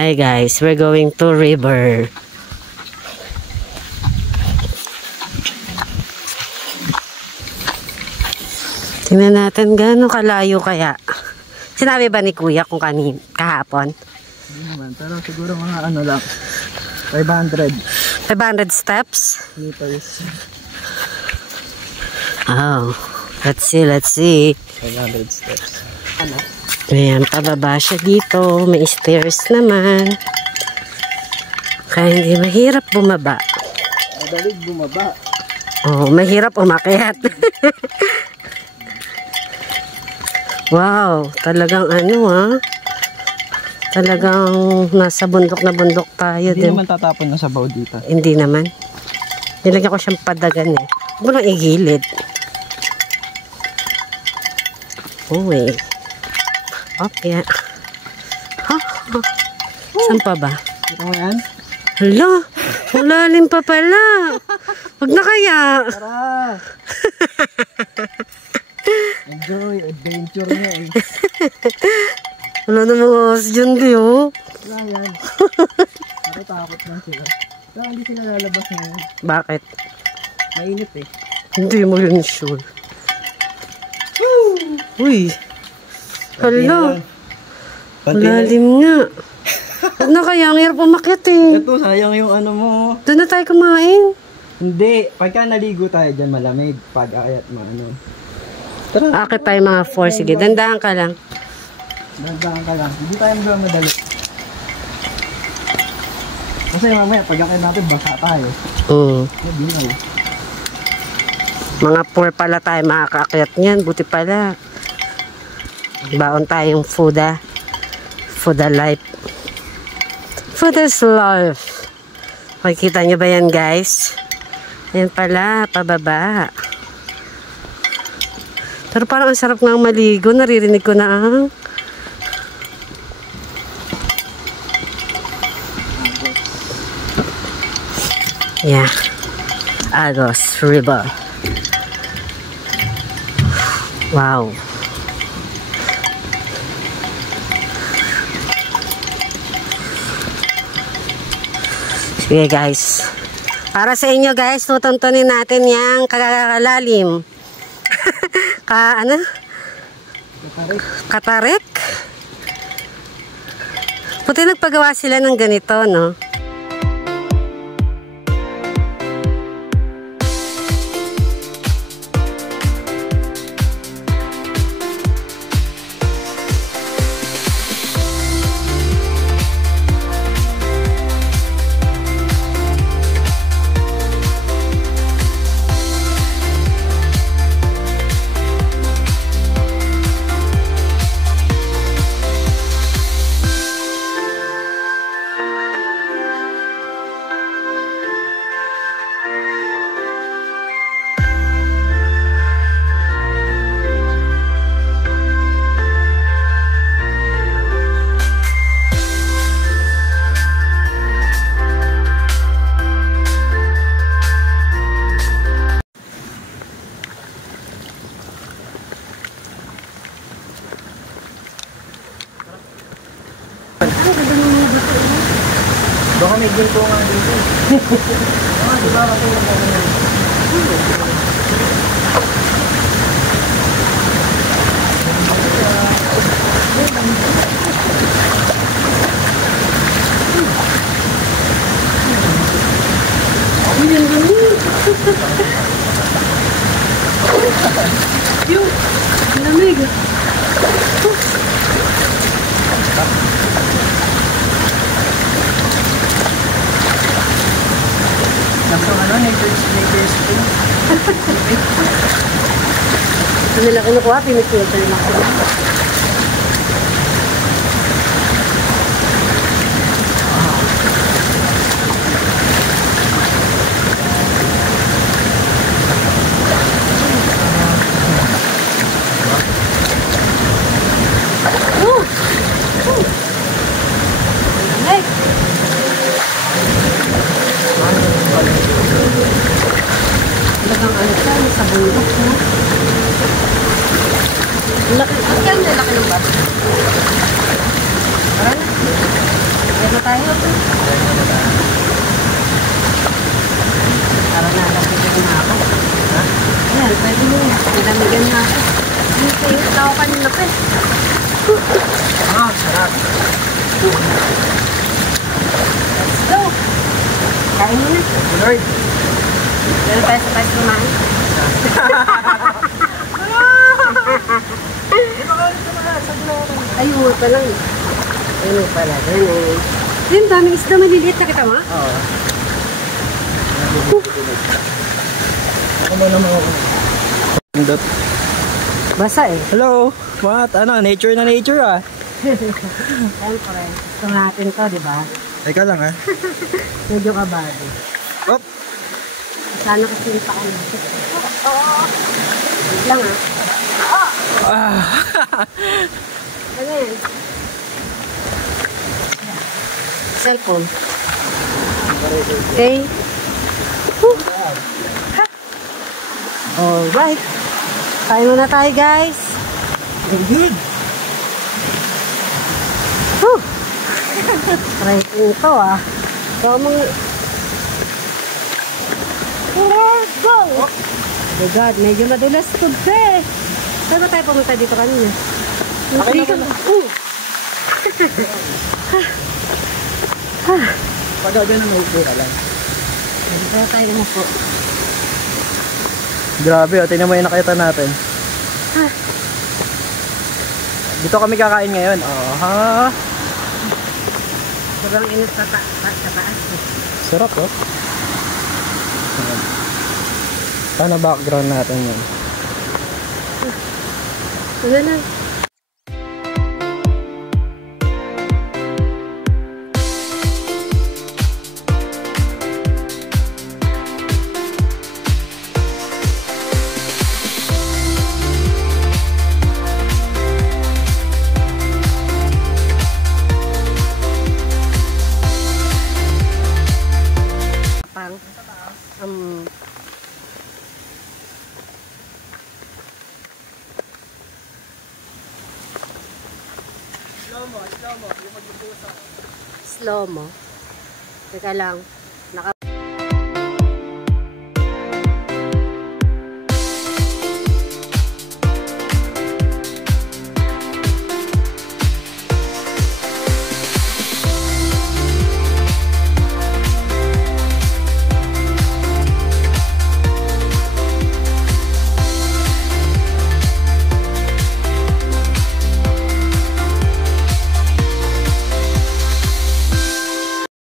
Hi guys, we're going to river. Tingnan natin gaano kalayo kaya. Sinabi ba ni Kuya kung kahapon? Hindi naman, pero siguro mga ano lang. 500. 500 steps? Meters. Oh, let's see. 500 steps. Ano? Ayan, pababa siya dito. May stairs naman. Kaya hindi mahirap bumaba. Madalig bumaba. Oh, mahirap umakyat. Wow, talagang ano talagang nasa bundok na bundok tayo. Hindi naman tatapon na sabaw dito. Hindi naman. Nilagyan ko siyang padagan eh. Huwag mo lang igilid. Uy. Okay. Ha? Saan pa ba? Kita mo yan? Hala, malalim pa pala. Huwag na kaya. Tara! Enjoy, adventure nga eh. Wala na mga oras dyan di oh. Wala yan. Nakatakot lang sila. Kaya hindi sila lalabas ngayon. Bakit? Mainit eh. Hindi mo yun sure. Uy. Hala. Malalim nga. Huwag na kaya, ang hirap umakyat eh. Ito, sayang yung ano mo. Doon na tayo kumain. Hindi. Pagka naligo tayo dyan, malamig. Pag akyat mo, ano. Tara. Akit tayo mga 4. Sige, dandahan ka lang. Dandahan ka lang. Hindi tayo magmamadali. Kasi mamaya, pag akyat natin, basa tayo. Hindi na eh. Mga 4 pala tayo makakaakyat niyan. Buti pala. Baon tayong food Food life. Food is life. Makikita nyo ba yan guys? Ayan pala, pababa. Pero parang ang sarap nga maligo. Naririnig ko na Yeah. Agos River. Wow. Sige guys. Para sa inyo guys, tutuntunin natin yung kakalalim. Ano? Katarik. Buti nagpagawa sila ng ganito, no? Baka may ginto nga dito. Diba? Matulog ka naman. Yan ganun. Yung lamig. Nasa ano, neighbors spring. Ito nila kinukuha, pinipilter nila ako. Talagang ano siya, sa bundok, no? Laki, Let's go! Kain mo na. Lord. Meron tayo sa tayo kumain. Ayun pa lang. Ayun pala. Ganun. Yung daming isda maliliit. Nakita mo? Oo. Ako mo naman ako. Pindot. Basa eh. Hello. What? Ano? Nature na nature ah. Siyempre. Gusto natin to, di ba? Teka lang ah. Medyo kabado. Op. Sana kasi yung paan natin. Wait lang ah. Ah. Ano yan? Cellphone. Okay. Alright. Kain muna tayo guys. Good. Try ito ah. So, let's go! Oh my God, medyo madulas tubig eh. Saan ba tayo pumunta dito kanina? Okay na pag gagawin na maupo ka lang. Dito na tayo umupo. Grabe o, tingnan mo yung nakita natin. Dito kami kakain ngayon. Oh, ha? Sobrang init sa taas eh. Sarap oh. Sana background natin yun. Ano lang. Slow mo. Teka lang.